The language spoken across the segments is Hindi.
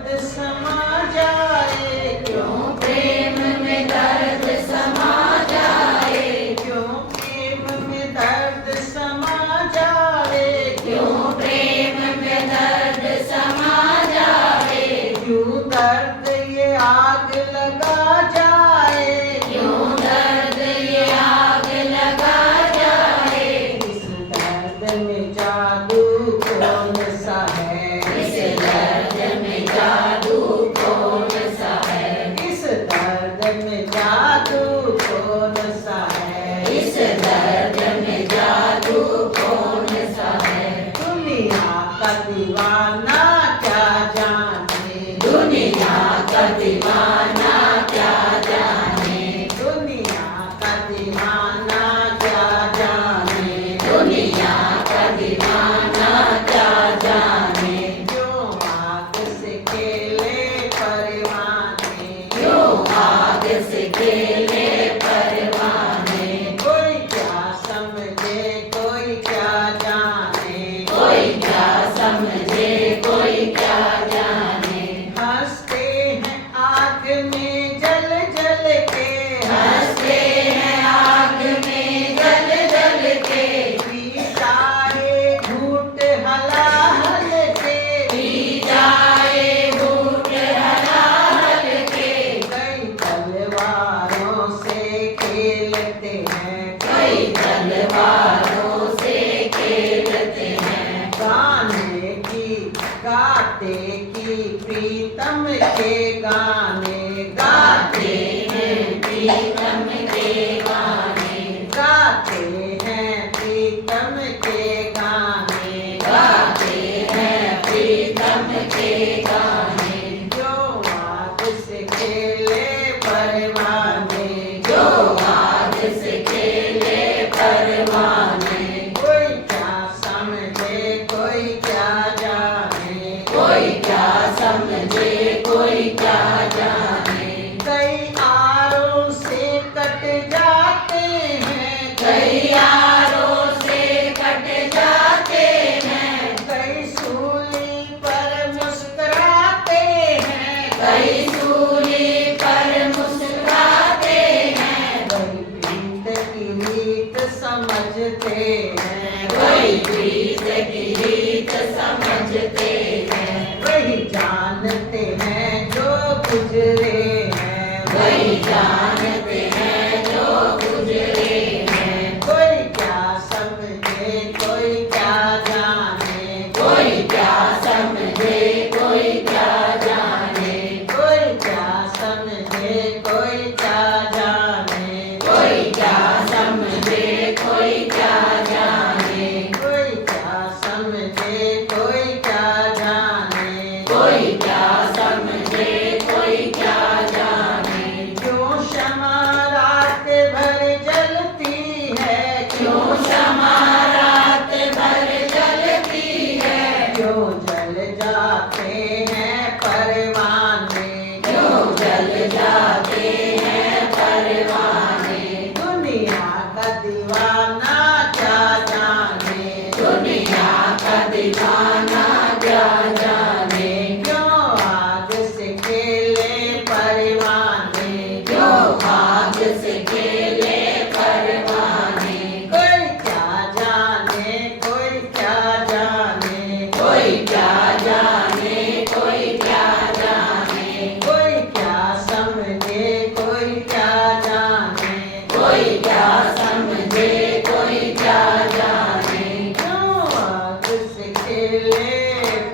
दर्द समा जाए, क्यों प्रेम में दर्द समा जाए, क्यों प्रेम में दर्द समा जाए, क्यों प्रेम में दर्द समा जाए, क्यों दर्द ये आग लगा जाए, क्यों दर्द ये आग लगा जाए, इस दर्द में जादू कौन सा है, इस दर्द में जादू कौन सा है, इस दर्द में जादू कौन सा है, इस दर्द में जादू कौन सा है, दुनिया का दीवाना क्या जाने, दुनिया का दीवाना क्या जाने, दुनिया का दीवाना क्या जाने, दुनिया का दीवाना क्या जाने, क्यों आग से खेले परवाने, क्यों आग से खेले परवाने, कोई क्या समझे कोई क्या जाने, कोई क्या समझे कोई क्या जाने, हंसते हैं आग में जल जल के, हंसते हैं आग में जल जल के, पी जाए घूट हलाहल के, पी जाए घूट हलाहल के, कई तलवारों से खेलते हैं, कई तलवारों से खेलते हैं, गाने की गाते की प्रीतम के गाने, गाते हैं प्रीतम के गाने, गाते हैं प्रीतम के गाने, गाते हैं प्रीतम के गाने, जो आग से खेले परवाने, जो आग से खेले परवाने, कोई क्या समझे कोई क्या जाने, कोई क्या समझे कोई क्या जाने, कई आरों से कट जाते हैं, कई यारों से कट जाते हैं, कई सूली पर मुस्कुराते हैं, कई सूली पर मुस्कुराते हैं, कई प्रीत की रीत समझते हैं, कोई प्रीत की रीत समझते हैं, वही जानते हैं जो गुजरे हैं, वही जानते हैं जो गुजरे हैं, कोई क्या समझे कोई क्या जाने, कोई क्या समझे कोई क्या जाने, कोई क्या समझे कोई क्या जाने, कोई क्या समझे कोई क्या जाने, कोई क्या समझे कोई क्या जाने, कोई क्या समझे कोई क्या जाने, क्यों क्षमा रात भर जलती है, क्यों क्षमा रात भर जलती है, क्यों जल जाते हैं परवाने, क्यों जल जाते हैं परवाने, दुनिया का दीवाना क्या जाने, दुनिया का दीवाना क्या जाने, क्यों आग से खेले परवाने, क्यों आग से खेले परवाने, कोई क्या जाने कोई क्या जाने, कोई क्या जाने कोई क्या जाने, कोई क्या समझे कोई क्या जाने, कोई क्या समझे कोई क्या जाने, क्यों आग से खेले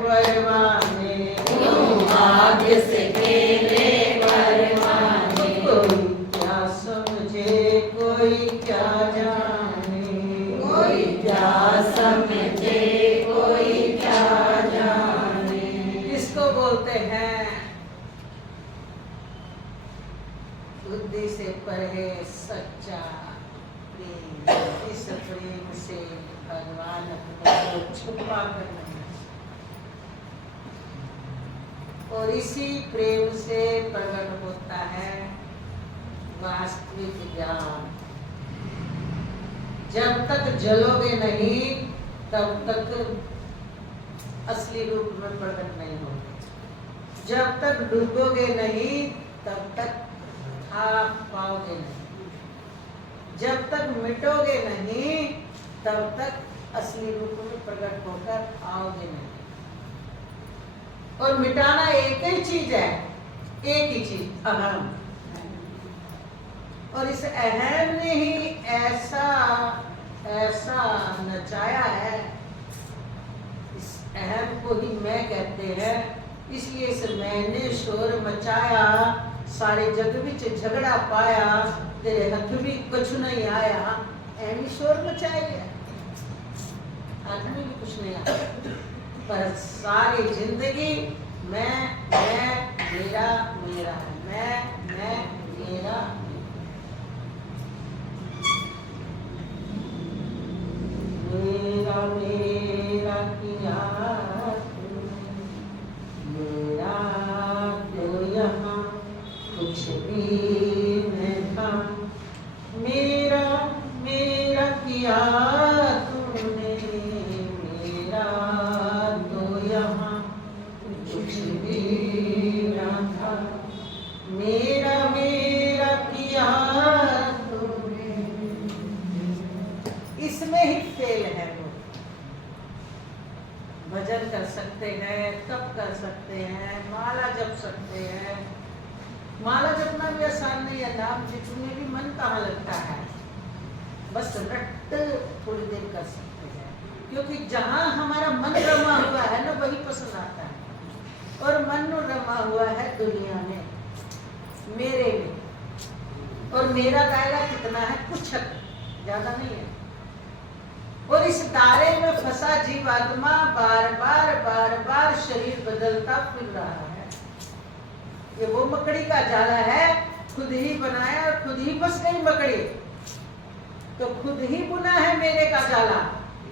परवाने, क्यों आग से खेले परवाने, कोई क्या समझे कोई क्या जाने, कोई क्या समझे कोई क्या जाने, किसको बोलते हैं बुद्धि से परे सच्चा प्रेम, इस प्रेम से भगवान अपने को छुपा कर नहीं, और इसी प्रेम से प्रकट होता है वास्तविक ज्ञान। जब तक जलोगे नहीं तब तक असली रूप में प्रकट नहीं होगे। जब तक डूबोगे नहीं तब तक आप पाओगे नहीं, जब तक मिटोगे नहीं तब तक असली रूप में प्रकट होकर आओगे नहीं। और मिटाना एक ही चीज है, एक ही चीज, अहम। और इस अहम ने ही ऐसा ऐसा नचाया है, इस अहम को ही मैं कहते हैं, इसलिए इस मैंने शोर मचाया, सारे जग विच झगड़ा पाया, तेरे हथ भी कुछ नहीं आया, ऐनी शोर मचाई है, हाथ में भी कुछ नहीं आया, पर सारी जिंदगी मैं मेरा मेरा है, मैं मेरा। मेरा मेरा किया मेरा तो यहाँ कुछ भी नहीं था, मेरा मेरा किया तूने, मेरा तो यहाँ कुछ भी न था, मेरा मेरा किया तूने। इसमें ही फेल है वो। भजन कर सकते हैं, तप कर सकते हैं, माला जप सकते हैं, माला जपना भी आसान नहीं है, नाम जितने भी मन कहाँ लगता है, बस रट थोड़ी देर कर सकते हैं, क्योंकि जहाँ हमारा मन रमा हुआ है ना वही पसंद आता है, और मन रमा हुआ है दुनिया में, मेरे में, और मेरा दायरा कितना है, कुछ ज्यादा नहीं है। और इस दायरे में फंसा जीवात्मा बार बार शरीर बदलता फिर रहा है। ये वो मकड़ी का जाला है, खुद ही बनाया और खुद ही फंस गई मकड़ी, तो खुद ही बुना है मेरे का जाला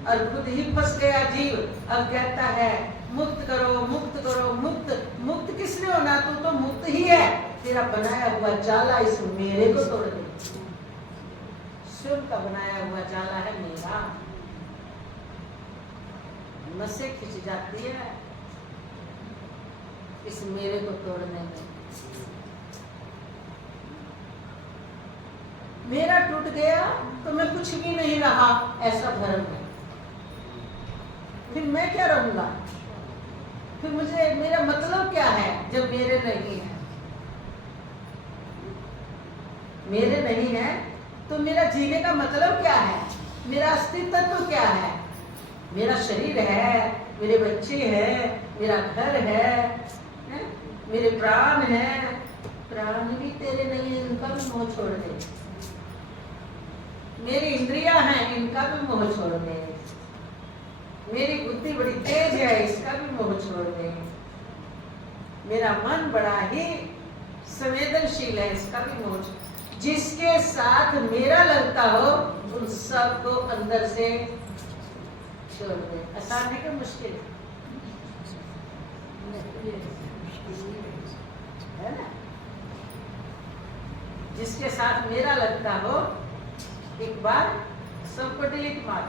और खुद ही फंस गया जीव। अब कहता है मुक्त करो मुक्त करो, मुक्त मुक्त किसने होना, तू तो मुक्त ही है, तेरा बनाया हुआ जाला इस मेरे को तोड़ दे। स्वयं का बनाया हुआ जाला है मेरा, नसें खिंच जाती है इस मेरे को तोड़ने में। मेरा टूट गया तो मैं कुछ भी नहीं रहा, ऐसा भ्रम है, फिर मैं क्या रहूंगा, फिर मुझे मेरा मतलब क्या है जब मेरे नहीं है। मेरे नहीं है तो मेरा जीने का मतलब क्या है, मेरा अस्तित्व तो क्या है। मेरा शरीर है, मेरे बच्चे हैं, मेरा घर है, मेरे प्राण हैं, प्राण भी तेरे नहीं है, इनका भी मोह छोड़ दे। मेरी इंद्रियां हैं, इनका भी मोह छोड़ दे। मेरी बुद्धि बड़ी तेज है, इसका भी मोह छोड़ दे। मेरा मन बड़ा ही संवेदनशील है, इसका भी मोह छोड़। जिसके साथ मेरा लगता हो उन सबको अंदर से छोड़ दे। आसान है कि मुश्किल है ना। जिसके साथ मेरा लगता हो एक बार सबको डिलीट मार,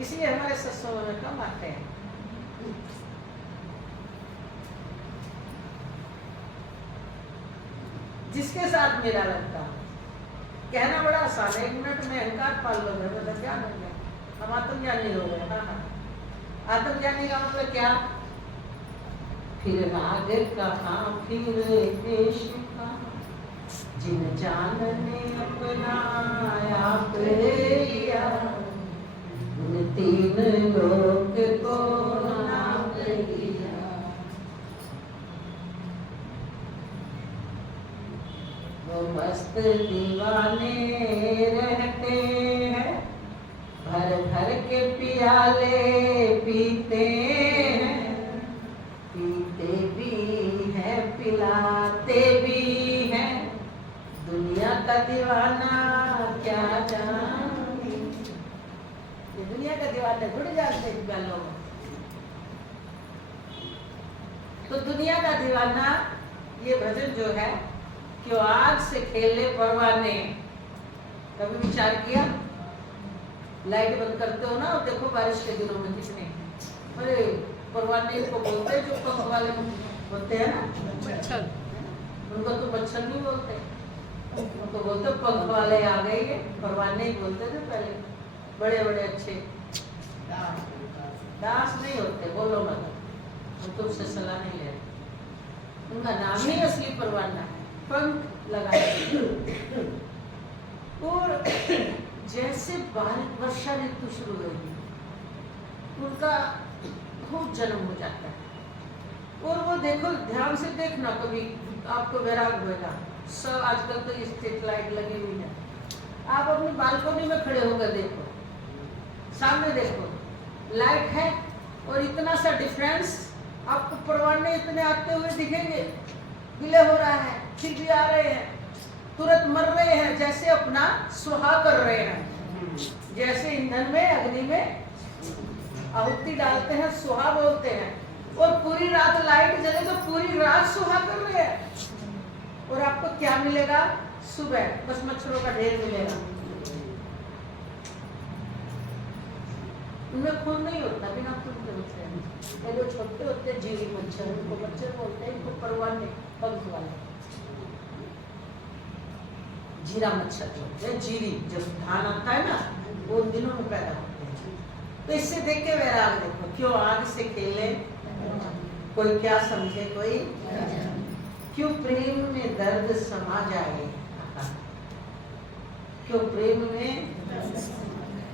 इसलिए हमारे सत्संग में कम आते हैं। जिसके साथ मेरा लगता हो, कहना बड़ा आसान है, 1 मिनट में अहंकार पाल लो, मतलब क्या हो गया, हम आत्मज्ञानी हो गए। हाँ, आत्मज्ञानी का मतलब क्या, फिर राग कहाँ फिर देश कहाँ, जिन जानने अपनाया प्रिया, उन 3 लोक को नाम लिया। वो मस्त दीवाने रहते हैं, भर भर के पियाले पीते हैं, पीते भी हैं पिलाते भी हैं, दुनिया का दीवाना क्या जाने। ये दुनिया का दीवाना जुड़ जाते हैं लोग। तो दुनिया का दीवाना ये भजन जो है, क्यों आग से खेले परवाने। कभी विचार किया, लाइट बंद करते हो ना और देखो बारिश के दिनों में कितने, अरे परवाने को बोलते हैं जो पंख वाले होते हैं ना, मच्छर। उनको तो मच्छर नहीं बोलते, उनको बोलते पंख वाले आ गए ये, परवाने ही बोलते थे पहले, बड़े बड़े अच्छे। दास नहीं होते, बोलो मत, वो तुमसे सलाह नहीं ले रहे, उनका नाम ही असली परवाना है, पंख लगाए। और जैसे वर्षा ऋतु शुरू होगी उनका खूब जन्म हो जाता है। और वो देखो, ध्यान से देखना, कभी आपको वैराग होगा। सब आजकल तो स्ट्रीट लाइट लगी हुई है, आप अपनी बालकनी में खड़े होकर देखो, सामने देखो, लाइट है और इतना सा डिफरेंस, आपको परवाने इतने आते हुए दिखेंगे, गिले हो रहा है फिर भी आ रहे हैं, तुरंत मर रहे हैं, जैसे अपना सुहा कर रहे हैं, जैसे ईंधन में, अग्नि में आहुति डालते हैं, सुहा बोलते हैं। और पूरी रात लाइट जले तो पूरी रात सुहा कर रहे हैं। और आपको क्या मिलेगा? सुबह बस मच्छरों का ढेर मिलेगा। उनमें खून नहीं होता, बिना खून के होते हैं। ये जो छोटे होते हैं जीरी मच्छर, उनको मच्छर बोलते हैं, इनको परवाने, पंख वाले जीरा मच्छर बोलते हैं। जीरी जब धान आता है ना, वो उन दिनों में पैदा होते हैं। तो इससे देख के वैराग देखो, क्यों आग से खेले, कोई क्या समझे, कोई क्यों प्रेम में दर्द समा जाए, क्यों प्रेम में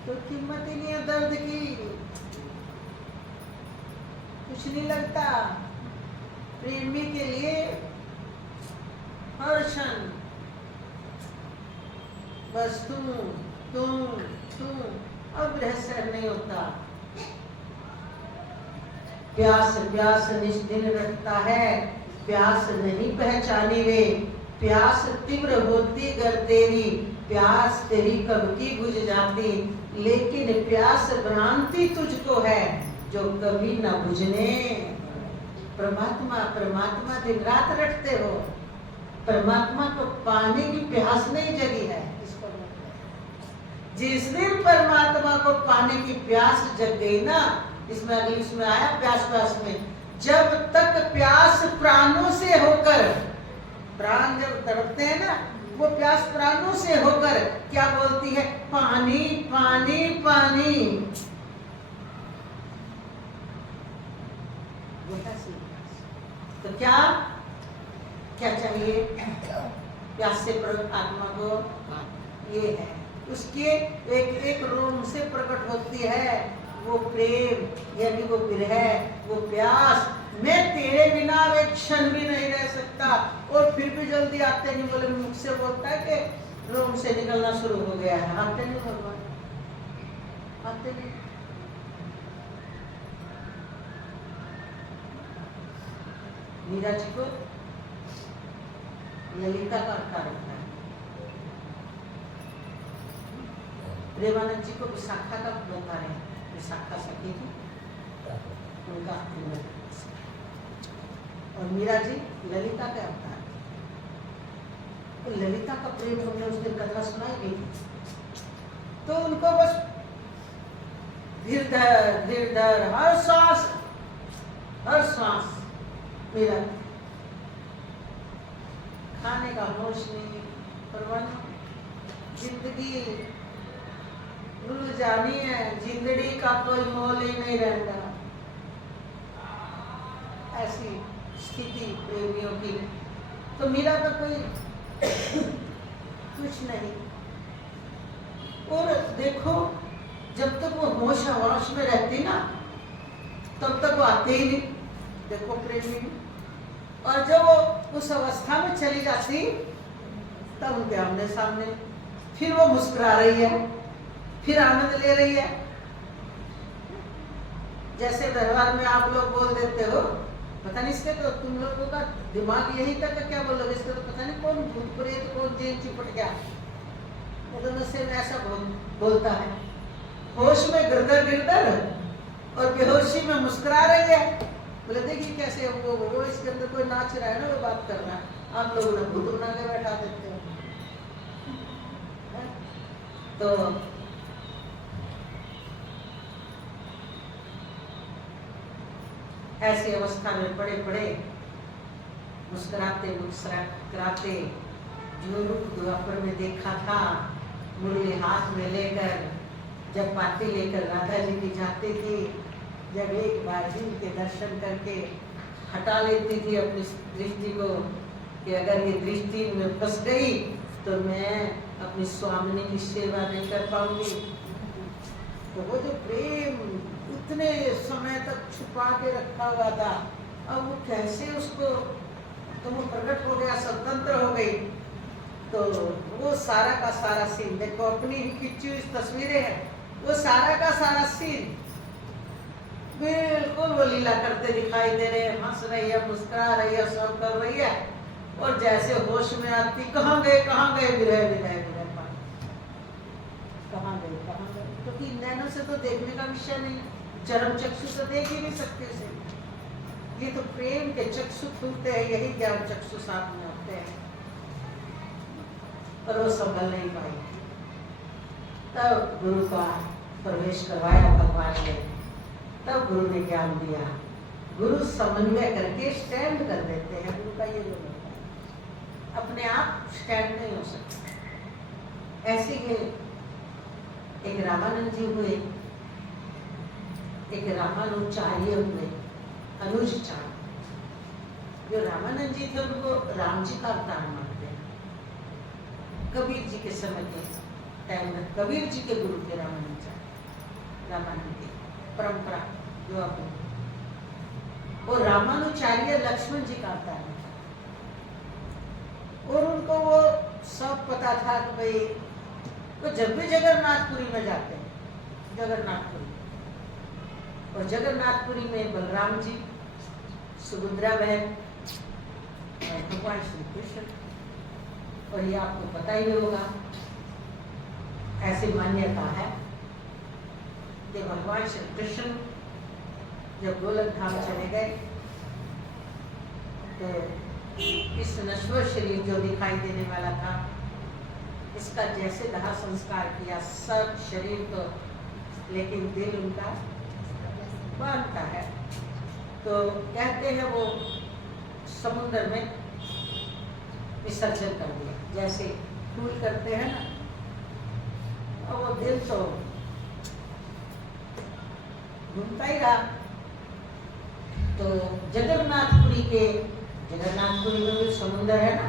तो कीमत ही नहीं है दर्द की, कुछ नहीं लगता। प्रेमी के लिए हर क्षण बस तुम तुम तुम, अब रहस्य नहीं होता। प्यास प्यास निष्दिन रखता है, प्यास नहीं पहचानी वे, प्यास तीव्र होती गर तेरी, प्यास तेरी कब की बुझ जाती, लेकिन प्यास भ्रांति तुझको है जो कभी न बुझने। परमात्मा परमात्मा दिन रात रटते हो, परमात्मा को पाने की प्यास नहीं जगी है। जिस दिन परमात्मा को पाने की प्यास जग गई ना, इसमें अगली इसमें आया प्यास प्यास में, जब तक प्यास प्राणों से होकर, प्राण जब तड़पते हैं ना, वो प्यास प्राणों से होकर क्या बोलती है? पानी पानी पानी। तो क्या क्या चाहिए प्यास से आत्मा को? ये है उसके एक एक रोम से प्रकट होती है वो प्रेम, यानी वो विरह, वो प्यास। मैं तेरे बिना एक क्षण भी नहीं रह सकता। और फिर भी जल्दी आते नहीं, बोले मुख से बोलता है कि रोम से निकलना शुरू हो गया है, आते नहीं भगवान, आते नहीं। मीरा जी को ललिता का अवतार होता है, प्रेमानंद जी को विशाखा का अवतार है, विशाखा सखी थी उनका, और मीरा जी ललिता का अवतार। तो ललिता का प्रेम हमने उस दिन कथा सुनाई गई, तो उनको बस धीर धर हर सांस मेरा, खाने का होश नहीं, परवाह, जिंदगी भूल जानी है, जिंदगी का कोई मोल ही नहीं रहता। ऐसी स्थिति प्रेमियों की। तो मीरा का कोई कुछ नहीं। और देखो, जब तक वो होश हवाश में रहती ना, तब तक वो आते ही नहीं, देखो प्रेमी। और जब वो उस अवस्था में चली जाती, तब उनके आमने सामने, फिर वो मुस्कुरा रही है, फिर आनंद ले रही है। जैसे व्यवहार में आप लोग बोल देते हो, पता नहीं इसके तो तुम लोगों का दिमाग यही तक क्या बोलोगे, इसके तो पता नहीं कौन भूत प्रेत कौन जेल चिपट गया, तो नशे में ऐसा बोलता है। होश में गिरदर और बेहोशी में मुस्कुरा रही है। बोले देखिए कैसे वो इसके अंदर कोई नाच रहा है ना, वो बात कर रहा है, आप लोगों ने भूत बना के बैठा देते हो। तो ऐसी अवस्था में पड़े मुस्कुराते मुस्कुराते जो रूप द्वापर में देखा था, मुरली हाथ में लेकर जब पाती लेकर राधा जी की जाती थी, जब एक बार जिनके दर्शन करके हटा लेती थी अपनी दृष्टि को कि अगर ये दृष्टि में फंस गई तो मैं अपनी स्वामिनी की सेवा नहीं कर पाऊंगी। तो वो जो प्रेम उतने समय तक छुपा के रखा हुआ था, अब वो कैसे उसको तो वो प्रकट हो गया, स्वतंत्र हो गई। तो वो सारा का सारा सीन देखो, अपनी ही खिंची हुई तस्वीरें हैं, वो सारा का सारा सीन बिल्कुल वो लीला करते दिखाई दे रहे हैं, हंस रही है, मुस्कुरा रही है, सब कर रही है। और जैसे होश में आती, कहाँ गए विरह विरह विरह पान, कहाँ गए, क्योंकि नैनों से तो देखने का विषय नहीं, चरम चक्षु से देख ही नहीं सकते उसे। ये तो प्रेम के चक्षु खुलते हैं, यही ज्ञान चक्षु साथ में होते हैं, पर वो संभल नहीं पाई। तब गुरु का प्रवेश करवाया भगवान ने, तब गुरु ने ज्ञान दिया। गुरु समन्वय करके स्टैंड कर देते हैं, गुरु का ये रोल होता है, अपने आप स्टैंड नहीं हो सकते। ऐसे ही एक रामानंद जी हुए, एक रामानुचार्य हुए, अनुजचार्य। जो रामानंद जी थे उनको राम जी का अवतार मानते हैं। कबीर जी के समय के टाइम में कबीर जी के गुरु थे रामानंद जी, परंपरा जो अब वो रामानुचार्य लक्ष्मण जी का अवतार था। और उनको वो सब पता था कि भाई वो जब भी जगन्नाथपुरी में जाते हैं, जगन्नाथपुरी, और जगन्नाथपुरी में बलराम जी, सुभद्रा बहन और भगवान श्री कृष्ण, और ये आपको पता ही होगा, ऐसी मान्यता है कि भगवान श्री कृष्ण जब गोलक धाम चले गए तो इस नश्वर शरीर जो दिखाई देने वाला था, इसका जैसे दाह संस्कार किया, सब शरीर तो, लेकिन दिल उनका बांधता है। तो कहते हैं वो समुद्र में विसर्जन कर दिया, जैसे फूल करते हैं ना, और वो दिल तो घूमता ही रहा। तो जगन्नाथपुरी में जो समुद्र है ना,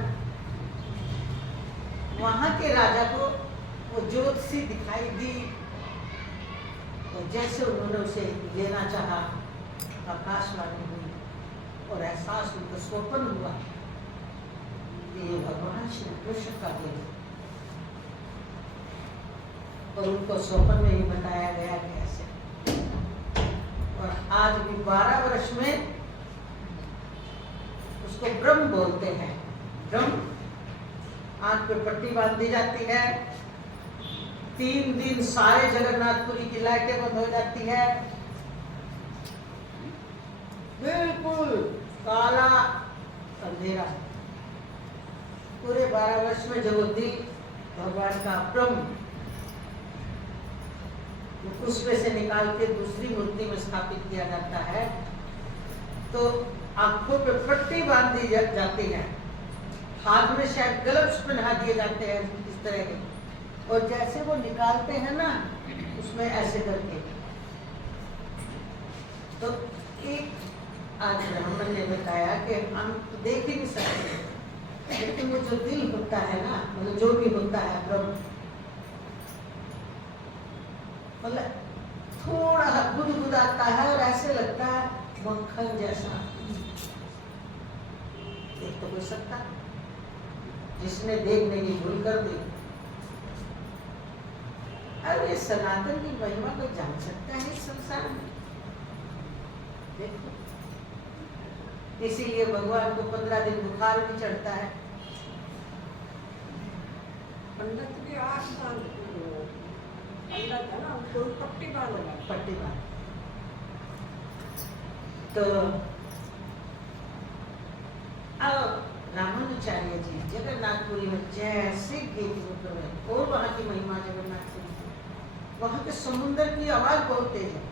वहां के राजा को वो ज्योत सी दिखाई दी, तो जैसे उन्होंने उसे लेना चाहा, आकाशवाणी हुई और एहसास उनको स्वप्न हुआ कि ये भगवान श्री कृष्ण का देव, और उनको स्वप्न में ही बताया गया कैसे। और आज भी 12 वर्ष में उसको ब्रह्म बोलते हैं। ब्रह्म, आंख पे पट्टी बांध दी जाती है, 3 दिन सारे जगन्नाथपुरी की लाइटें बंद हो जाती है, बिल्कुल काला अंधेरा। पूरे 12 वर्ष में जो दिल भगवान का ब्रह्म उसमें से निकाल के दूसरी मूर्ति में स्थापित किया जाता है, तो आंखों पे पट्टी बांध दी जाती है, हाथ में शायद ग्लव्स पहना दिए जाते हैं इस तरह के, और जैसे वो निकालते हैं ना उसमें ऐसे करके, तो एक आज ब्राह्मण ने बताया कि हम तो देख ही नहीं सकते, लेकिन वो जो दिल होता है ना, मतलब जो भी होता है ब्रह्म, मतलब थोड़ा गुदगुदाता है और ऐसे लगता है मक्खन जैसा। देख तो कोई सकता, जिसने देखने की भूल कर दी। अब ये सनातन की महिमा को जान सकता है इस संसार में, देखो। इसीलिए भगवान को 15 दिन बुखार भी चढ़ता है। पंडित भी 8 साल पंडित है ना, उनको पट्टी बांध। तो अब रामानुचार्य जी जगन्नाथपुरी में जैसे गीत रूप में, और वहाँ की महिमा जगन्नाथपुरी की, वहाँ के समुद्र की आवाज बहुत तेज है,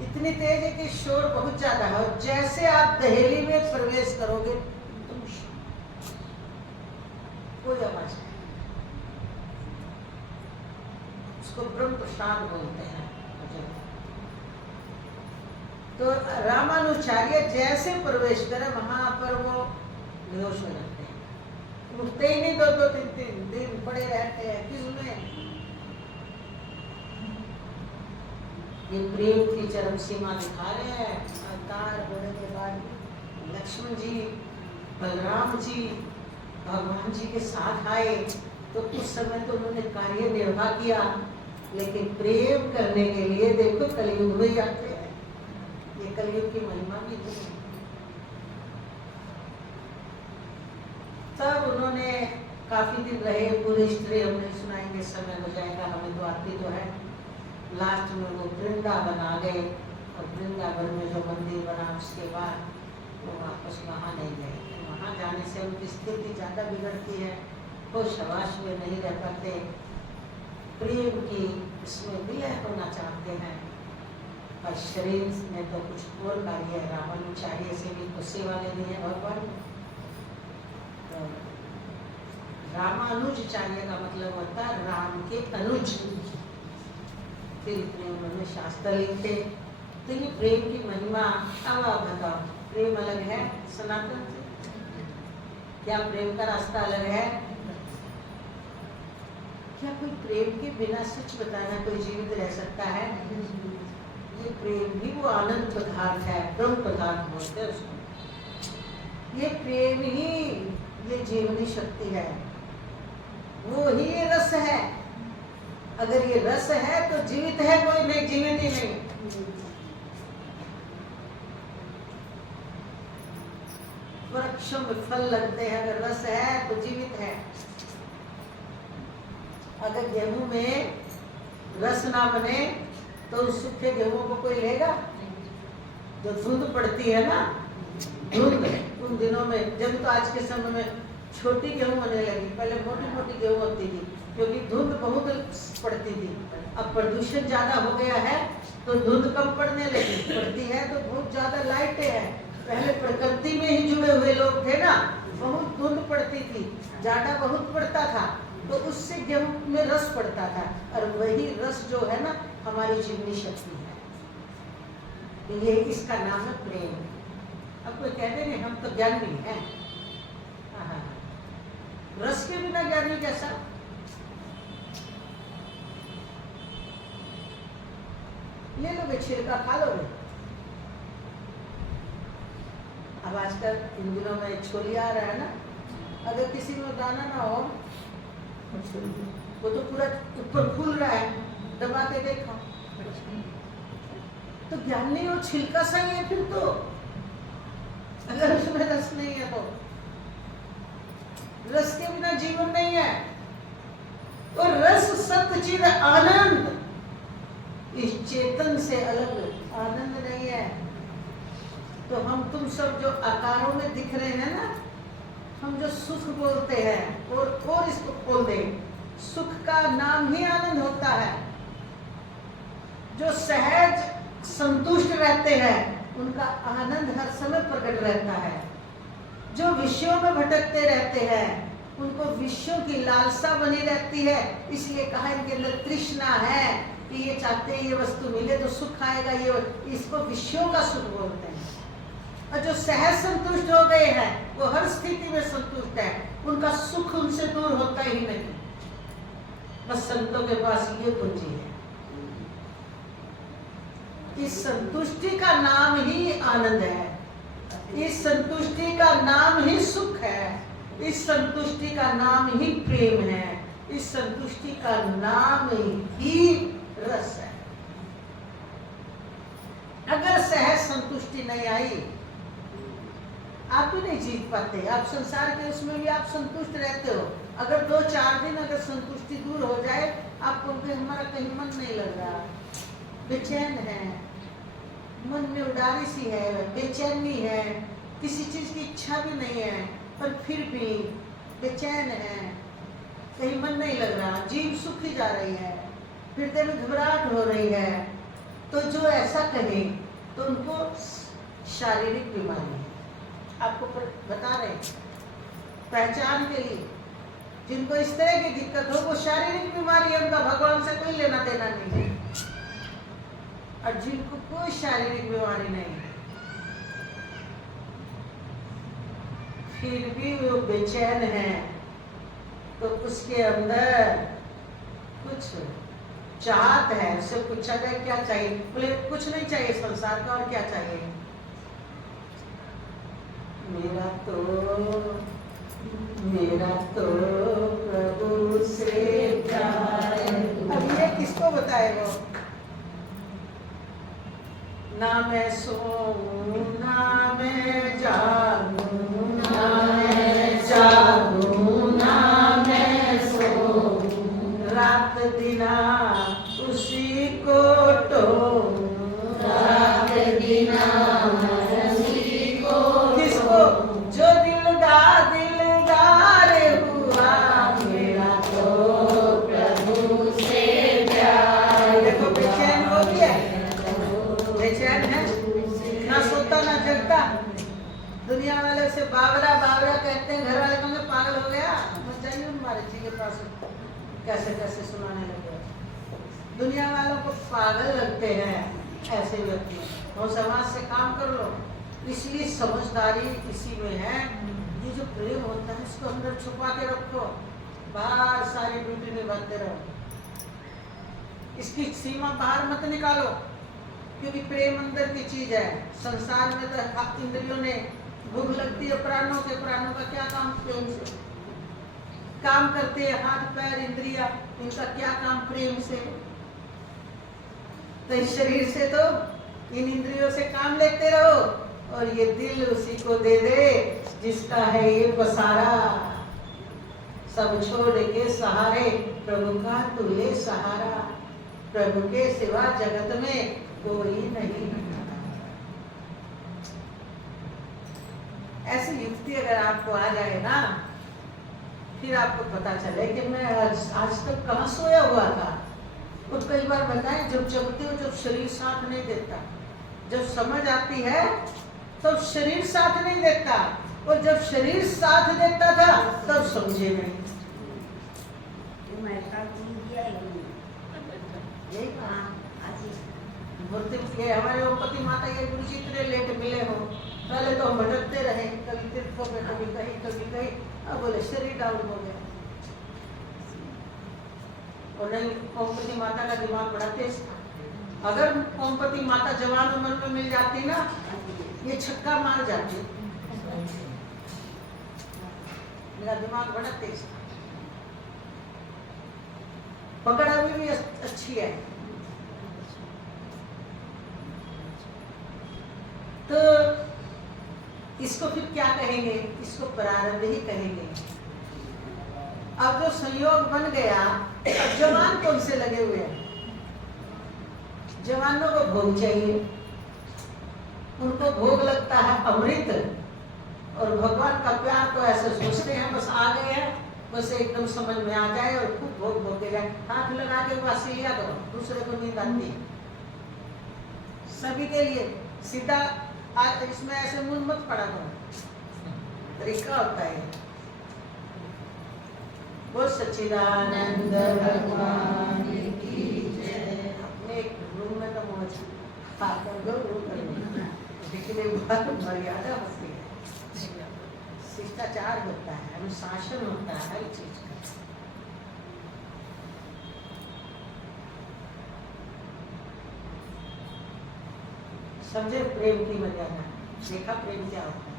इतनी तेज है कि शोर बहुत ज्यादा है, और जैसे आप दहेली में प्रवेश करोगे एकदम कोई आवाज नहीं। उसको ब्रह्म प्रसाद बोलते हैं। तो रामानुचार्य जैसे प्रवेश करे वहां पर वो बेहोश हो जाते हैं, उठते ही नहीं, 2-2 दिन पड़े रहते हैं। किसमें? ये प्रेम की चरम सीमा दिखा रहे हैं। अवतार होने के बाद लक्ष्मण जी, बलराम जी भगवान जी के साथ आए, तो उस समय तो उन्होंने कार्य निर्वाह किया, लेकिन प्रेम करने के लिए देखो कलयुग में आते हैं। ये कलयुग की महिमा भी है। तब उन्होंने काफी दिन रहे, पूरी हिस्ट्री हम नहीं सुनाएंगे, समय हो जाएगा, हमें तो आती तो है। लास्ट में वो वृंदावन आ गए, और वृंदावन में जो मंदिर बना उसके बाद वो वापस वहाँ नहीं गए। वहाँ जाने से उनकी स्थिति ज़्यादा बिगड़ती है, होश हवास में नहीं रह पाते, प्रेम की इसमें विलय होना चाहते हैं, और शरीर में तो कुछ और कार्य है। रामानुचार्य से भी तो सेवा लेनी है भगवान। तो रामानुजाचार्य का मतलब होता है राम के अनुज। फिर इतने उन्होंने शास्त्र लिखे। तो ये प्रेम की महिमा। अब आप बताओ, प्रेम अलग है सनातन से? क्या प्रेम का रास्ता अलग है? क्या कोई प्रेम के बिना सच बताना कोई जीवित रह सकता है? ये प्रेम भी वो आनंद पदार्थ है, ब्रह्म पदार्थ बोलते हैं उसको। ये प्रेम ही ये जीवनी शक्ति है, वो ही ये रस है। अगर ये रस है तो जीवित है, कोई नहीं जीवित ही नहीं। वृक्षों में फल लगते हैं, अगर रस है तो जीवित है। अगर गेहूं में रस ना बने तो उस सूखे गेहूं को कोई लेगा? जो धुंध पड़ती है ना, धुंध उन दिनों में, जब तो आज के समय में छोटी गेहूं होने लगी, पहले मोटी मोटी गेहूं होती थी क्योंकि धुंध बहुत पड़ती थी। अब प्रदूषण ज्यादा हो गया है तो धुंध कम पड़ने लगी, पड़ती है तो बहुत ज्यादा लाइटें हैं। पहले प्रकृति में ही जुड़े हुए लोग थे ना, बहुत धुंध पड़ती थी, ज्यादा बहुत पड़ता था, तो उससे गेहूं में रस पड़ता था, और वही रस जो है ना हमारी जीवनी शक्ति है। ये इसका नाम है प्रेम। अब कोई कहते नहीं हम तो ज्ञानी हैं, रस के बिना ज्ञानी कैसा? ले लोगे, छिलका खा लोगे। अब आजकल इन दिनों में छोलिया आ रहा है ना, अगर किसी में दाना ना हो, वो तो पूरा ऊपर फूल रहा है, दबा के देखा तो ज्ञान नहीं हो, छिलका सा ही है फिर तो, अगर उसमें रस नहीं है तो। रस के बिना जीवन नहीं है। और रस सत्चिद आनंद, इस चेतन से अलग आनंद नहीं है। तो हम तुम सब जो आकारों में दिख रहे हैं ना, हम जो सुख बोलते हैं, और इसको खोल दे, सुख का नाम ही आनंद होता है। जो सहज संतुष्ट रहते हैं उनका आनंद हर समय प्रकट रहता है। जो विषयों में भटकते रहते हैं उनको विषयों की लालसा बनी रहती है, इसलिए कहा इनके अंदर तृष्णा है कि ये चाहते हैं ये वस्तु मिले तो सुख आएगा, ये इसको विषयों का सुख बोलते हैं। और जो सहज संतुष्ट हो गए हैं वो हर स्थिति में संतुष्ट है, उनका सुख उनसे दूर होता ही नहीं। बस संतों के पास ये पूंजी है। इस संतुष्टि का नाम ही आनंद है, इस संतुष्टि का नाम ही सुख है, इस संतुष्टि का नाम ही प्रेम है, इस संतुष्टि का नाम ही रस है। अगर सहज संतुष्टि नहीं आई, आप भी नहीं जीत पाते। आप संसार के उसमें भी आप संतुष्ट रहते हो, अगर 2-4 दिन अगर संतुष्टि दूर हो जाए, आपको हमारा कहीं मन नहीं लग रहा, बेचैन है, मन में उदासी सी है, बेचैनी है, किसी चीज की इच्छा भी नहीं है, पर फिर भी बेचैन है, कहीं मन नहीं लग रहा, जीव सूखी जा रही है, हृदय में घबराहट हो रही है, तो जो ऐसा कहे तो उनको शारीरिक बीमारी है। आपको बता रहे हैं पहचान के लिए, जिनको इस तरह की दिक्कत हो वो शारीरिक बीमारी है, उनका भगवान से कोई लेना देना नहीं है। और जिनको कोई शारीरिक बीमारी नहीं है फिर भी वो बेचैन है, तो उसके अंदर कुछ चाहत है। उससे पूछा जाए क्या चाहिए, बोले कुछ नहीं चाहिए संसार का, और क्या चाहिए? मेरा तो प्रभु से प्यार है। अब ये किसको बताए वो? ना मैं सोऊं ना मैं जागूं, ना मैं जागूं ना मैं सोऊं, रात दिना उसी को टोऊं, रात दिना उसी को। किसको? जो दिलदार हुआ, मेरा तो प्रभु से प्यार। देखो बेचैन हो गया, बेचैन है, ना सोता ना जगता। दुनिया वाले से बाबरा बाबरा कहते हैं, घर वाले कहेंगे पागल हो गया, मत जाइए महाराज जी के पास, कैसे कैसे सुनाने लगे। दुनिया वालों को पागल लगते हैं ऐसे व्यक्ति, और समाज से काम कर लो। इसलिए समझदारी इसी में है। ये जो प्रेम होता है इसको अंदर छुपा के रखो, बाहर सारी ड्यूटी निभाते रहो, इसकी सीमा बाहर मत निकालो, क्योंकि प्रेम अंदर की चीज है। संसार में तो इंद्रियों ने भूख लगती है प्राणों के, प्राणों का क्या काम प्रेम से काम करते हैं, हाथ पैर इंद्रिया, इनका क्या काम प्रेम से। तो इस शरीर से तो इन इंद्रियों से काम लेते रहो, और ये दिल उसी को दे दे जिसका है ये बसारा। सब छोड़ के सहारे प्रभु का तू ले सहारा, प्रभु के सिवा जगत में कोई नहीं। ऐसी युक्ति अगर आपको आ जाए ना, फिर आपको पता चले कि मैं आज तक कहाँ सोया हुआ था। तो कई बार बताएं, जब जगते हो, जब शरीर साथ नहीं देता, जब समझ आती है तब शरीर साथ नहीं देता, और जब शरीर साथ देता था तब समझे नहीं। ये हमारे ओमपति माता ये गुरु जी इतने लेट मिले हो, पहले तो हम भटकते रहे, कभी तीर्थों पे, कभी कहीं, अब बोले शरीर डाउन हो गया। और नहीं, ओमपति माता का दिमाग बड़ा तेज था। अगर ओमपति माता जवान उम्र में मिल जाती ना, ये छक्का मार जाती। मेरा दिमाग बड़ा तेज था, पकड़ अभी भी अच्छी है। तो इसको फिर क्या कहेंगे? इसको प्रारब्ध ही कहेंगे। अब जो संयोग बन गया, अब जवान कौन से लगे हुए हैं? जवानों को भोग चाहिए, उनको भोग लगता है अमृत, और भगवान का प्यार तो ऐसे सोचते हैं बस आ गए हैं, बस एकदम समझ में आ जाए और खूब भोग भोग जाए। हाथ लगा के वासी लिया करो, दूसरे को नींद आती है। सभी के लिए सीधा इसमें ऐसे मुंह मत पड़ा करो, तरीका होता है। वो सच्चिदानंद भगवान की जय। अपने एक रूम में तो मौज आकर दो रूम दिखने मर्यादा होती है, शिष्टाचार होता है, अनुशासन होता है हर चीज का। समझे प्रेम की मर्यादा, देखा प्रेम क्या होता है।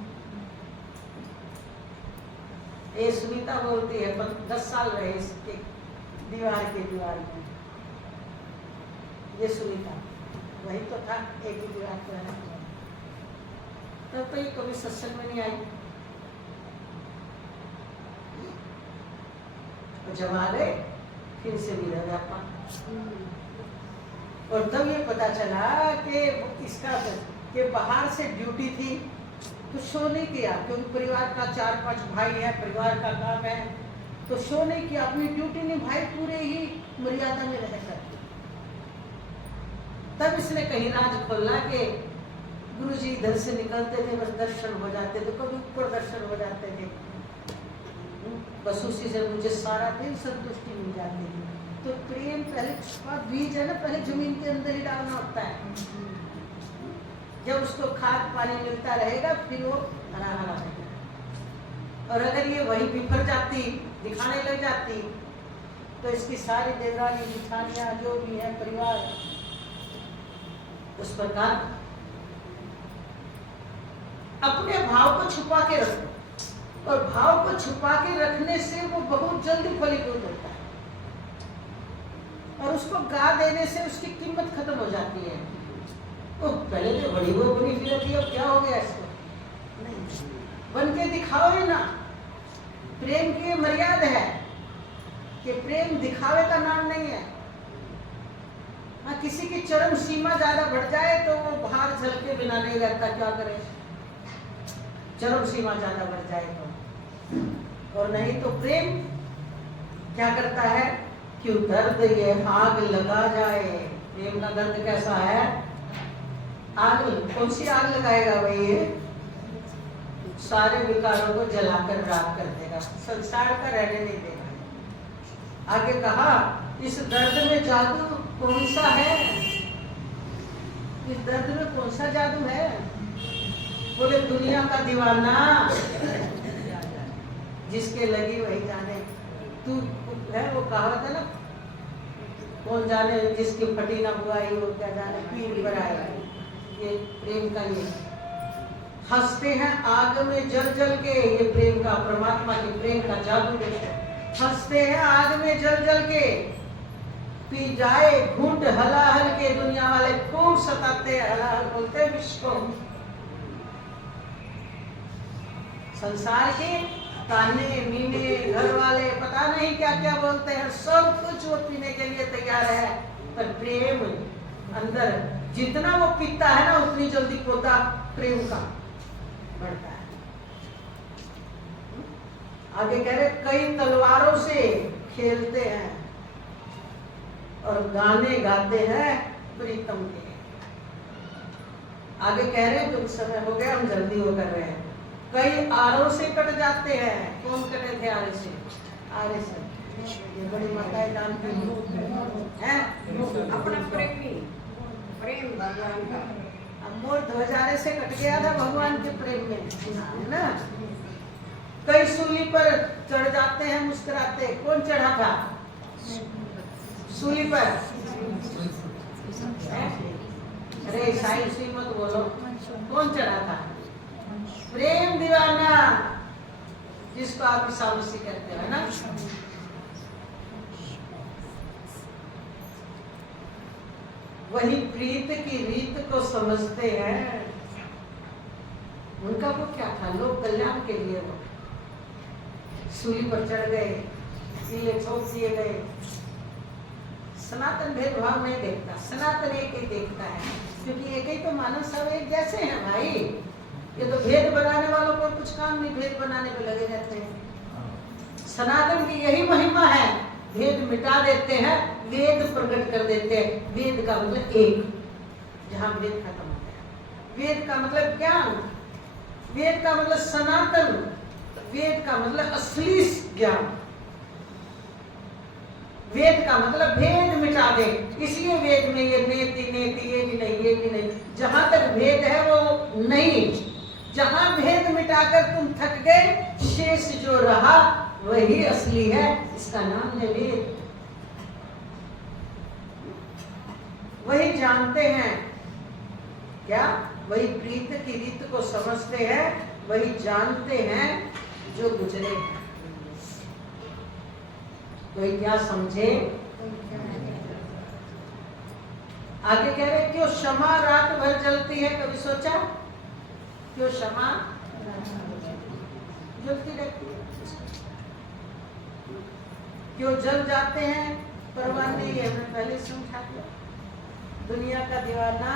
ये सुनीता बोलती है 10 साल रहे इसके दीवार में। ये सुनीता वही तो था, एक ही दीवार पर रहना। तब तो ये कभी सत्संग में नहीं आई, और जब आ गए फिर से भी रह गया। और तब ये पता चला कि इसका कि बाहर से ड्यूटी थी तो शो नहीं किया, क्योंकि परिवार का 4-5 भाई है, परिवार का काम है, तो शो नहीं किया, अपनी ड्यूटी निभाई पूरे ही मर्यादा में रहकर। तब इसने कहीं राज खोला कि गुरुजी इधर से निकलते थे, बस दर्शन हो जाते थे, कभी ऊपर दर्शन हो जाते थे, बस उसी से मुझे सारा दिन संतुष्टि मिल जाती थी। तो प्रेम पहले बीज है ना, पहले जमीन के अंदर ही डालना होता है। जब उसको खाद पानी मिलता रहेगा फिर वो हरा हरा रहेगा। और अगर ये वही बिखर जाती, दिखाने लग जाती, तो इसकी सारी देवरानी जिठानियां जो भी है परिवार, उस प्रकार अपने भाव को छुपा के रखो, और भाव को छुपा के रखने से वो बहुत जल्दी फलीभूत होता है, और उसको गा देने से उसकी कीमत खत्म हो जाती है। तो पहले तो बड़ी वो बनी फिर थी, अब क्या हो गया इसको? नहीं, बन के दिखाओ ही ना। प्रेम की मर्यादा है कि प्रेम दिखावे का नाम नहीं है। हाँ, किसी की चरम सीमा ज्यादा बढ़ जाए तो वो बाहर झलके बिना नहीं रहता, क्या करे? चरम सीमा ज्यादा बढ़ जाए तो, और नहीं तो प्रेम क्या करता है? क्यों दर्द ये आग लगा जाए। प्रेम का दर्द कैसा है? आग। कौन सी आग लगाएगा भाई? ये सारे विकारों को जलाकर राख कर देगा, संसार का रहने नहीं देगा। आगे कहा, इस दर्द में जादू कौन सा है? इस दर्द में कौन सा जादू है? बोले दुनिया का दीवाना, जिसके लगी वही जाने। तू है वो कहावत है ना, कौन जाने जिसकी फटी ना बुआई वो क्या जाने पीर पर आएगा। ये प्रेम का ये हंसते हैं आग में जल जल के, ये प्रेम का, परमात्मा के प्रेम का जादू देखो। हंसते हैं आग में जल जल के, पी जाए घूंट हलाहल के। दुनिया वाले खूब सताते, हलाहल बोलते हैं विश्व को। संसार के ताने मीने, घर वाले पता नहीं क्या क्या बोलते हैं, सब कुछ वो पीने के लिए तैयार है, पर प्रेम अंदर जितना वो पीता है ना, उतनी जल्दी पौधा प्रेम का बढ़ता है। आगे कह रहे, कई तलवारों से खेलते हैं और गाने गाते हैं प्रीतम के। आगे कह रहे, कुछ समय हो गया, हम जल्दी वो कर रहे हैं। कई आरों से कट जाते हैं। कौन कटे थे आरे से? आरे से। ये बड़ी माताएं जानती हैं, अपना प्रेमी प्रेम भगवान का। अब मोर ध्वजारे से कट गया था भगवान के प्रेम में, है ना। कई सूली पर चढ़ जाते हैं मुस्कुराते। कौन चढ़ा था सूली पर? अरे ईसाई सी मत बोलो, कौन चढ़ा था? प्रेम दीवाना, जिसको आप ईसा मसीह कहते हैं ना। वही प्रीत की रीत को समझते हैं। उनका वो क्या था? लोक कल्याण के लिए वो सूली पर चढ़ गए, कीले ठोक दिए गए। सनातन भेदभाव नहीं देखता, सनातन एक ही देखता है, क्योंकि एक ही तो मानव सब एक जैसे हैं भाई। ये तो भेद बनाने वालों को कुछ काम नहीं, भेद बनाने पे लगे रहते हैं। सनातन की यही महिमा है, भेद मिटा देते हैं, वेद प्रकट कर देते हैं। वेद का मतलब एक, जहां भेद खत्म हो गया। वेद का मतलब ज्ञान, वेद का मतलब सनातन, वेद का मतलब असली ज्ञान। वेद का मतलब भेद मिटा दे। इसलिए वेद में ये नेति नेति ये भी नहीं, ये भी नहीं। जहां तक भेद है वो नहीं, जहां भेद मिटाकर तुम थक गए, शेष जो रहा वही असली है। इसका नाम है वेद। वही जानते हैं क्या? वही प्रीत की रीत को समझते हैं, वही जानते हैं जो गुजरे हैं। कोई क्या समझे? आगे कह रहे, क्यों क्षमा रात भर जलती है? कभी सोचा क्यों क्षमा जलती रहती है? क्यों जल जाते हैं? परवाह नहीं है, हमने पहले समझा दिया। दुनिया का दीवाना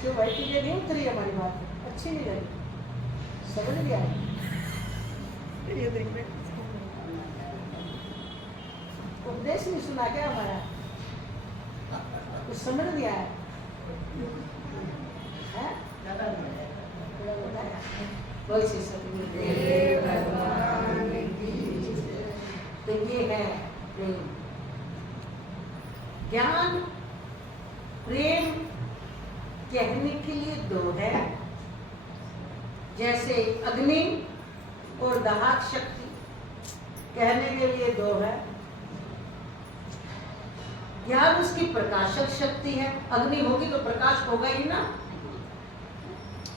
क्यों भाई? तुझे नहीं उतरी हमारी बात? अच्छी नहीं लगी? समझ गया? ये देख रहे उपदेश नहीं सुना क्या हमारा? कुछ समझ नहीं आया? हैं? थोड़ा बताया। कोई सी सतगुरुदेव भगवान की जय। तो ये है प्रेम। ज्ञान प्रेम कहने के लिए दो है, जैसे अग्नि और दाहक शक्ति कहने के लिए दो है। ज्ञान उसकी प्रकाशक शक्ति है, अग्नि होगी तो प्रकाश होगा ही ना।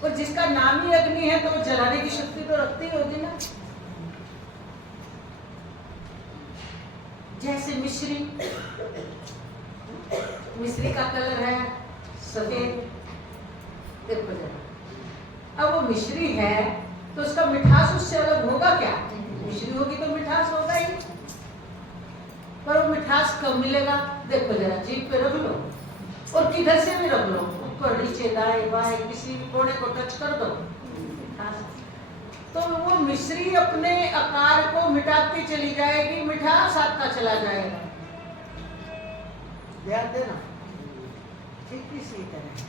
और जिसका नाम ही अग्नि है तो वो जलाने की शक्ति तो रखती होगी ना। जैसे मिश्री, मिश्री का कलर है सफेद, देखो जरा। अब वो मिश्री है तो उसका मिठास उससे अलग होगा क्या? मिश्री होगी तो मिठास होगा ही, पर वो मिठास कब मिलेगा? देखो जरा, जीभ पे रख लो और किधर से भी रख लो, ऊपर नीचे दाएं बाएं किसी भी कोने को टच कर दो, तो वो मिश्री अपने आकार को मिटाती चली जाएगी, मिठास आता चला जाएगा। ध्यान देना। ठीक इसी तरह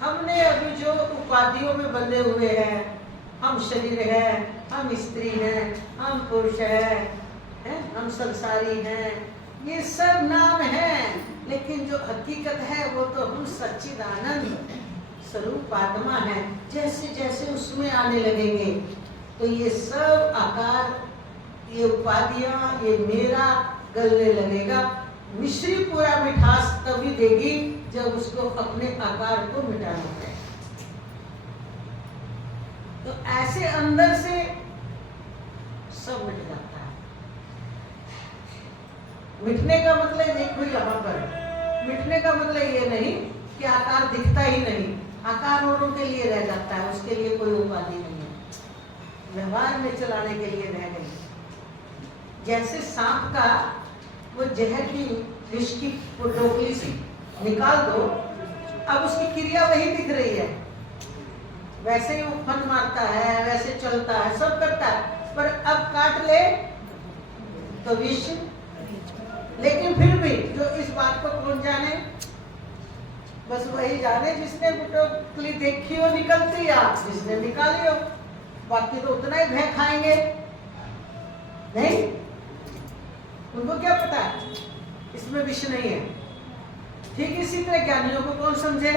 हमने अभी जो उपाधियों में बंधे हुए हैं, हम शरीर है, हम स्त्री हैं, हम पुरुष हैं, हम संसारी हैं, ये सब नाम हैं, लेकिन जो हकीकत है वो तो हम सच्चिदानंद स्वरूप आत्मा है। जैसे जैसे उसमें आने लगेंगे तो ये सब आकार, ये उपाधियां, ये मेरा गलने लगेगा। मिश्री पूरा मिठास तभी देगी जब उसको अपने आकार को मिटाना है। तो ऐसे अंदर से सब मिट जाता है। मिटने का मतलब देखो यहाँ पर, मिटने का मतलब ये नहीं कि आकार दिखता ही नहीं, आकार औरों के लिए रह जाता है, उसके लिए कोई उपाधि नहीं है, व्यवहार में चलाने के लिए रह गई। जैसे सांप का वो जहर की विष की टोकरी सी निकाल दो, अब उसकी क्रिया वही दिख रही है, वैसे ही वो फन मारता है, वैसे चलता है, सब करता है, पर अब काट ले तो विष। लेकिन फिर भी जो इस बात को कौन जाने, बस वही जाने जिसने टोकरी देखी हो निकलती या जिसने निकाली हो, बाकी तो उतना ही भय खाएंगे नहीं। उनको क्या पता है इसमें विष नहीं है। ठीक इसी तरह ज्ञानियों को कौन समझे,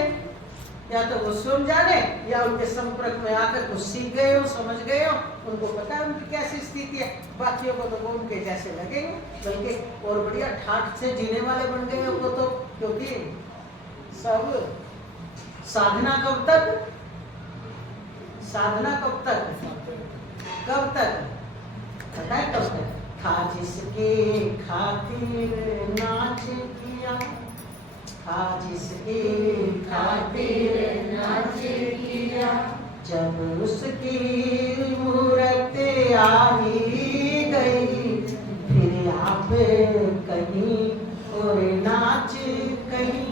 या तो वो स्वयं जाने या उनके संपर्क में आकर कुछ सीख गए हो, समझ गए हो, उनको पता है उनकी कैसी स्थिति है। बाकियों को तो वो उनके जैसे लगेंगे, बल्कि और बढ़िया ठाठ से जीने वाले बन गए वो तो, क्योंकि सब साधना कब तक, साधना कब तक, कब तक पता है कब तक? था जिसके खातिर नाच किया, था जिसके खातिर नाच किया, जब उसकी मूरत आ ही गई, फिर आप कहीं और नाच कहीं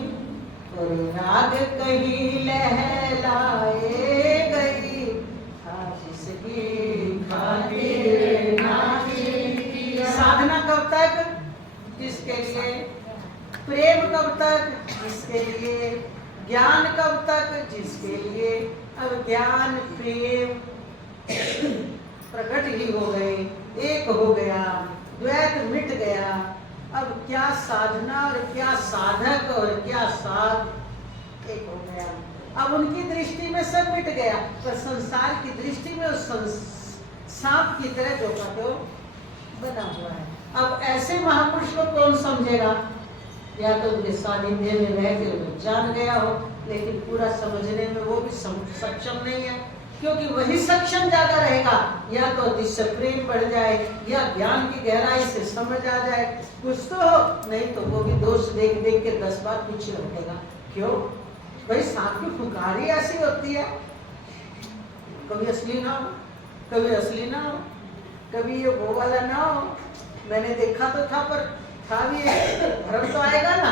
और राग कहीं लहलाए गई, था जिसकी खातिर नाच किया। साधना कब तक? किसके लिए? प्रेम कब तक? जिसके लिए। ज्ञान कब तक? जिसके लिए। अब ज्ञान प्रेम प्रकट ही हो गए, एक हो गया, द्वैत मिट गया। अब क्या साधना और क्या साधक और क्या साध एक हो गया। अब उनकी दृष्टि में सब मिट गया, पर संसार की दृष्टि में उस सांप की तरह जो का बना हुआ है। अब ऐसे महापुरुष को कौन समझेगा? या तो उनके सानिध्य में रह के वो जान गया हो, लेकिन पूरा समझने में वो भी सक्षम नहीं है, क्योंकि वही सक्षम ज्यादा रहेगा। या तो जिससे प्रेम बढ़ जाए या ज्ञान की गहराई से समझ आ जाए कुछ तो हो, नहीं तो वो भी दोष देख देख के 10 बार पीछे हटेगा। क्यों भाई? सांप की फुकार ही ऐसी होती है, कभी असली ना हो, कभी असली ना हो, कभी ये वो वाला ना हो। मैंने देखा तो था, पर था भी, भ्रम तो आएगा ना।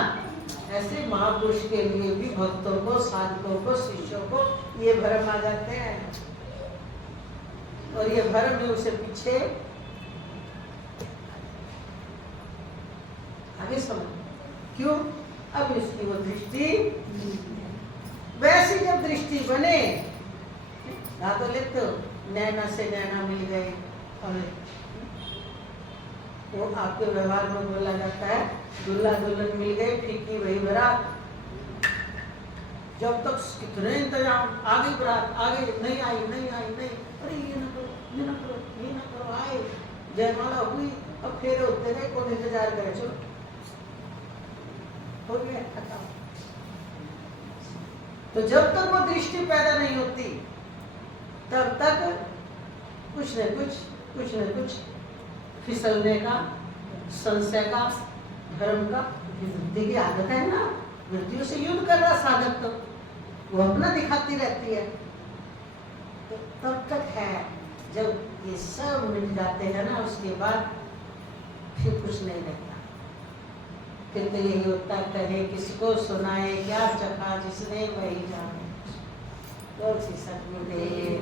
ऐसे महापुरुष के लिए भी भक्तों को, साधकों को, शिष्यों को ये भ्रम आ जाते हैं, और ये भ्रम में उसे पीछे आगे समझ, क्यों? अब उसकी वो दृष्टि, वैसी जब दृष्टि बने, ना तो लिखते हो नैना से नैना मिल गए, और वो आपके व्यवहार में बोला जाता है दूल्हा दुल्हन मिल गए, फीकी वही बारात। जब तक कितने इंतजाम, आगे बारात आगे, नहीं आई नहीं आई नहीं, अरे ये ना करो ये ना करो ये ना करो, आए जयमाला हुई, अब फेरे होते गए, कौन इंतजार करे, चलो हो गया खत्म। तो जब तक वो दृष्टि पैदा नहीं होती तब तक कुछ न कुछ फिसलने का, संशय का, धर्म का, वृद्धि की आदत है ना, वृद्धियों से युद्ध कर रहा साधक, तो वो अपना दिखाती रहती है। तो तब तक है, जब ये सब मिट जाते हैं ना, उसके बाद फिर कुछ नहीं रहता। फिर तो यही होता, कहे किसको सुनाए क्या चखा जिसने वही जाने। तो सतगुरुदेव